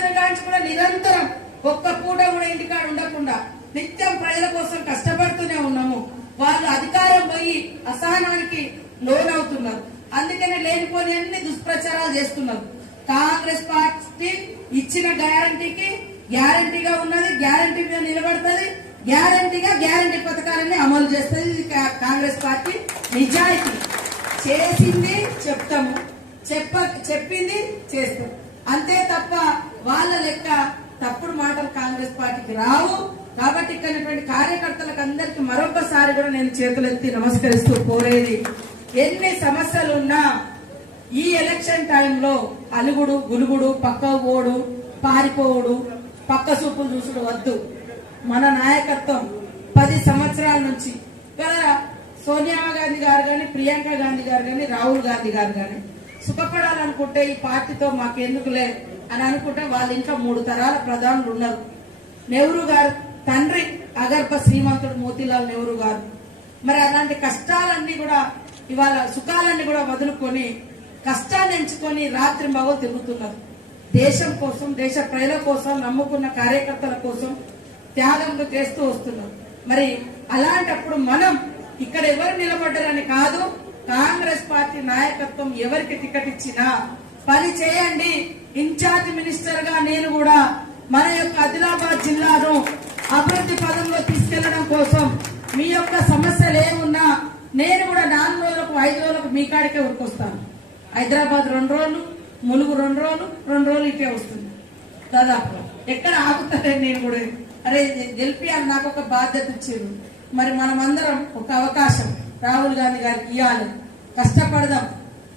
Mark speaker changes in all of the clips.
Speaker 1: వచ్చిన కాంచి కూడా నిరంతరం ఒక్క పూట కూడా ఇంటికాడ ఉండకుండా నిత్యం ప్రజల కోసం కష్టపడుతూనే ఉన్నాము. వాళ్ళు అధికారం పోయి అసహనానికి లోనవుతున్నారు. అందుకనే లేనిపోని అన్ని దుష్ప్రచారాలు చేస్తున్నారు. కాంగ్రెస్ పార్టీ ఇచ్చిన గ్యారంటీకి గ్యారంటీగా ఉన్నది గ్యారంటీ మీద నిలబడుతుంది గ్యారంటీగా గ్యారంటీ పథకాలన్నీ అమలు చేస్తుంది కాంగ్రెస్ పార్టీ నిజాయితీ. చేసింది చెప్తాము. చెప్ప చెప్పింది చేస్తాం. అంతే తప్ప వాళ్ళ లెక్క తప్పుడు మాటలు కాంగ్రెస్ పార్టీకి రావు. కాబట్టి ఇక్కడ కార్యకర్తలకు అందరికి మరొకసారి కూడా నేను చేతులెత్తి నమస్కరిస్తూ కోరేది ఎన్ని సమస్యలు ఉన్నా ఈ ఎలక్షన్ టైంలో అలుగుడు గులుగుడు పక్క పోడు పారిపోవుడు పక్క చూపులు చూసుడు వద్దు. మన నాయకత్వం పది సంవత్సరాల నుంచి కదా సోనియా గాంధీ గారు కానీ ప్రియాంక గాంధీ గారు కానీ రాహుల్ గాంధీ గారు కానీ సుఖపడాలనుకుంటే ఈ పార్టీతో మాకెందుకులే? అని అనుకుంటే వాళ్ళు ఇంకా మూడు తరాల ప్రధానులు ఉన్నారు. నెహ్రూ గారు తండ్రి అగర్భ శ్రీమంతుడు మోతీలాల్ నెహ్రూ గారు. మరి అలాంటి కష్టాలన్నీ కూడా ఇవాళ సుఖాలన్నీ కూడా వదులుకొని కష్టాన్ని ఎంచుకొని రాత్రి మగో తిరుగుతున్నారు. దేశం కోసం దేశ ప్రజల కోసం నమ్ముకున్న కార్యకర్తల కోసం త్యాగంగా చేస్తూ వస్తున్నారు. మరి అలాంటప్పుడు మనం ఇక్కడ ఎవరు నిలబడ్డారని కాదు కాంగ్రెస్ పార్టీ నాయకత్వం ఎవరికి టికెట్ ఇచ్చినా పని చేయండి. ఇన్ఛార్జ్ మినిస్టర్గా నేను కూడా మన యొక్క ఆదిలాబాద్ జిల్లాను అభివృద్ధి పదంలో తీసుకెళ్ళడం కోసం మీ యొక్క సమస్యలు ఏమున్నా నేను కూడా నాలుగు రోజులకు ఐదు రోజులకు మీ కాడికే ఉరికొస్తాను హైదరాబాద్ రెండు రోజులు ములుగు రెండు రోజులు రెండు రోజులు ఇటే వస్తుంది. దాదాపు ఎక్కడ ఆగుతారని నేను కూడా. అరే గెలిపియాలి నాకు ఒక బాధ్యత ఇచ్చారు. మరి మనమందరం ఒక అవకాశం రాహుల్ గాంధీ గారికి ఇవ్వాలి కష్టపడదాం.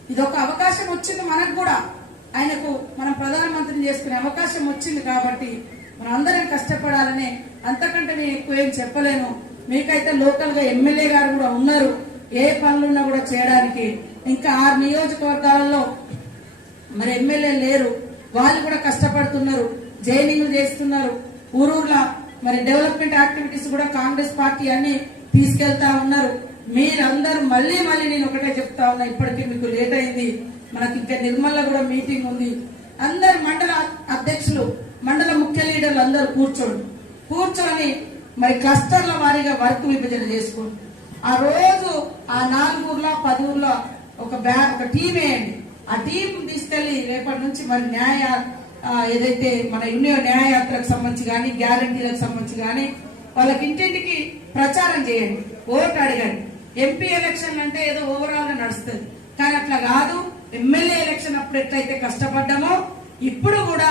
Speaker 1: ఇది ఒక అవకాశం వచ్చింది మనకు కూడా. ఆయనకు మనం ప్రధానమంత్రిని చేసుకునే అవకాశం వచ్చింది కాబట్టి మనందరం కష్టపడాలని అంతకంటే నేను ఎక్కువ ఏం చెప్పలేను. మీకైతే లోకల్గా ఎమ్మెల్యే గారు కూడా ఉన్నారు. ఏ పనులున్నా కూడా చేయడానికి. ఇంకా ఆరు నియోజకవర్గాలలో మరి ఎమ్మెల్యే లేరు. వాళ్ళు కూడా కష్టపడుతున్నారు. జైనింగ్లు చేస్తున్నారు. ఊరూర్ల మరి డెవలప్మెంట్ యాక్టివిటీస్ కూడా కాంగ్రెస్ పార్టీ అన్ని తీసుకెళ్తా ఉన్నారు. మీరందరూ మళ్ళీ మళ్ళీ నేను ఒకటే చెప్తా ఉన్నా ఇప్పటికీ మీకు లేట్ అయింది. మనకి ఇంకా నిర్మల్లో కూడా మీటింగ్ ఉంది. అందరు మండల అధ్యక్షులు మండల ముఖ్య లీడర్లు అందరూ కూర్చోండి. కూర్చొని మరి క్లస్టర్ల వారీగా వర్క్ విభజన చేసుకోండి. ఆ రోజు ఆ నాలుగు ఊర్లో పది ఊర్లో ఒక బ్యా ఒక టీం వేయండి. ఆ టీం తీసుకెళ్ళి రేపటి నుంచి మరి న్యాయ ఏదైతే మన యూనియన్ న్యాయయాత్రకు సంబంధించి కానీ గ్యారంటీలకు సంబంధించి కానీ వాళ్ళకి ఇంటింటికి ప్రచారం చేయండి. ఓటు అడగండి. ఎంపీ ఎలక్షన్ అంటే ఏదో ఓవరాల్గా నడుస్తుంది. కానీ అట్లా కాదు. ఎమ్మెల్యే ఎలక్షన్ అప్పుడు ఎట్లయితే కష్టపడ్డామో ఇప్పుడు కూడా